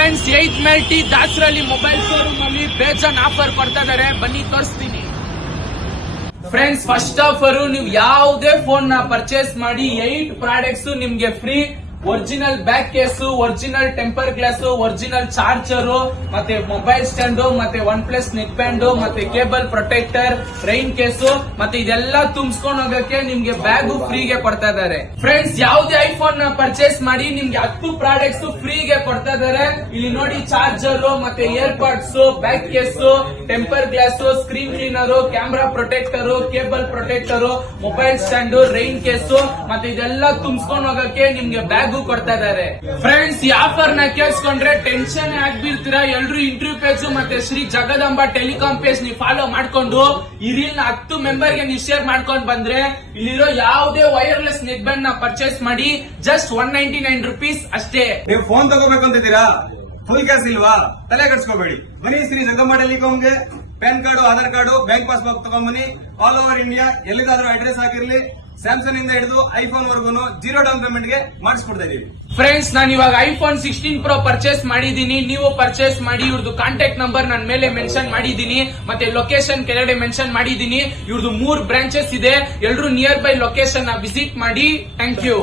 Friends 8 mile ದಾಸರಲ್ಲಿ mobile showroom ಅಲ್ಲಿ ಬೇಜಾನ್ offer ಕೊಡ್ತಾ ಇದಾರೆ, ಬನ್ನಿ ತೋರಿಸ್ತೀನಿ. ಫ್ರೆಂಡ್ಸ್, ಫಸ್ಟ್ ಆಫರ್ ನೀವು ಯಾವುದೇ ಫೋನ್ ನ ಪರ್ಚೇಸ್ ಮಾಡಿ 8 ಪ್ರಾಡಕ್ಟ್ಸ್ ನಿಮ್ಗೆ free. Original back case, original temper glass, original charger, ಮತ್ತೆ ಮೊಬೈಲ್ ಸ್ಟ್ಯಾಂಡ್, ಮತ್ತೆ ಒನ್ ಪ್ಲಸ್ ನೆಕ್ ಬ್ಯಾಂಡ್, ಮತ್ತೆ ಕೇಬಲ್ ಪ್ರೊಟೆಕ್ಟರ್, ರೈನ್ ಕೇಸು, ಮತ್ತೆ ಇದೆಲ್ಲ ತುಂಬಿಸ್ಕೊಂಡು ಹೋಗಕ್ಕೆ ನಿಮ್ಗೆ ಬ್ಯಾಗು ಫ್ರೀಗೆ ಕೊಡ್ತಾ ಇದಾರೆ. ಫ್ರೆಂಡ್ಸ್, ಯಾವುದೇ ಐಫೋನ್ ನ ಪರ್ಚೇಸ್ ಮಾಡಿ ನಿಮ್ಗೆ 10 ಪ್ರಾಡಕ್ಟ್ಸ್ ಫ್ರೀಗೆ ಕೊಡ್ತಾ ಇದಾರೆ. ಇಲ್ಲಿ ನೋಡಿ, ಚಾರ್ಜರ್, ಮತ್ತೆ year pods, back case, temper glass, screen cleaner, camera protector, cable protector, mobile stand, rain case, ಮತ್ತೆ ಇದೆಲ್ಲ ತುಂಬಿಸ್ಕೊಂಡು ಹೋಗಕ್ಕೆ ನಿಮ್ಗೆ ಬ್ಯಾಗ್ ಕೊಡ್ತಾ ಇದ್ದಾರೆ. ಫ್ರೆಂಡ್ಸ್, ಈ ಆಫರ್ ನ ಕೇಳಿಸ್ಕೊಂಡ್ರೆ ಟೆನ್ಷನ್ ಆಗ್ಬಿಡ್ತೀರಾ. ಎಲ್ರು ಇಂಟರ್ವ್ಯೂ ಪೇಜ್ ಮತ್ತೆ ಶ್ರೀ ಜಗದಂಬ ಟೆಲಿಕಾಂ ಪೇಜ್ ನೀವು ಫಾಲೋ ಮಾಡ್ಕೊಂಡು ಈ ರೀಲ್ ನ 10 ಮೆಂಬರ್ ಗೆ ನೀವು ಶೇರ್ ಮಾಡ್ಕೊಂಡು ಬಂದ್ರೆ ಇಲ್ಲಿರೋ ಯಾವುದೇ ವೈರ್ಲೆಸ್ ನೆಕ್ ಬ್ಯಾಂಡ್ ನ ಪರ್ಚೇಸ್ ಮಾಡಿ ಜಸ್ಟ್ 199 ರೂಪೀಸ್ ಅಷ್ಟೇ. ನೀವು ಫೋನ್ ತಗೋಬೇಕು ಅಂತಿದ್ದೀರಾ? ಫುಲ್ ಕ್ಯಾಶ್ ಇಲ್ವಾ? ತಲೆ ಕಟ್ಸ್ಕೋಬೇಡಿ. ಬನ್ನಿ ಶ್ರೀ ಜಗದಂಬ ಟೆಲಿಕಾಂಗೆ PAN card, Aadhaar card, bank passbook ತಗೊಂಡ್ಬನ್ನಿ. ಆಲ್ ಓವರ್ ಇಂಡಿಯಾ ಎಲ್ಲಿಗಾದ್ರೂ ಅಡ್ರೆಸ್ ಹಾಕಿರ್ಲಿ, ಸ್ಯಾಮ್ಸಂಗ್ ಇಂದ ಹಿಡಿದು ಐಫೋನ್ ವರ್ಗು 0 ಡೌನ್ ಪೇಮೆಂಟ್ ಗೆ ಮಾಡಿಸ್ಕೊಡ್ತಾ ಇದೀವಿ. ಫ್ರೆಂಡ್ಸ್, ನಾನು ಇವಾಗ ಐಫೋನ್ 16 Pro ಪರ್ಚೇಸ್ ಮಾಡಿದೀನಿ. ನೀವು ಪರ್ಚೇಸ್ ಮಾಡಿ. ಇವ್ರದ್ದು ಕಾಂಟ್ಯಾಕ್ಟ್ ನಂಬರ್ ನನ್ನ ಮೇಲೆ ಮೆನ್ಷನ್ ಮಾಡಿದೀನಿ, ಮತ್ತೆ ಲೊಕೇಶನ್ ಕೆಳಗಡೆ ಮೆನ್ಷನ್ ಮಾಡಿದೀನಿ. ಇವ್ರದ್ದು 3 ಬ್ರಾಂಚಸ್ ಇದೆ. ಎಲ್ಲರೂ ನಿಯರ್ ಬೈ ಲೊಕೇಶನ್ ನ ವಿಸಿಟ್ ಮಾಡಿ. Thank you.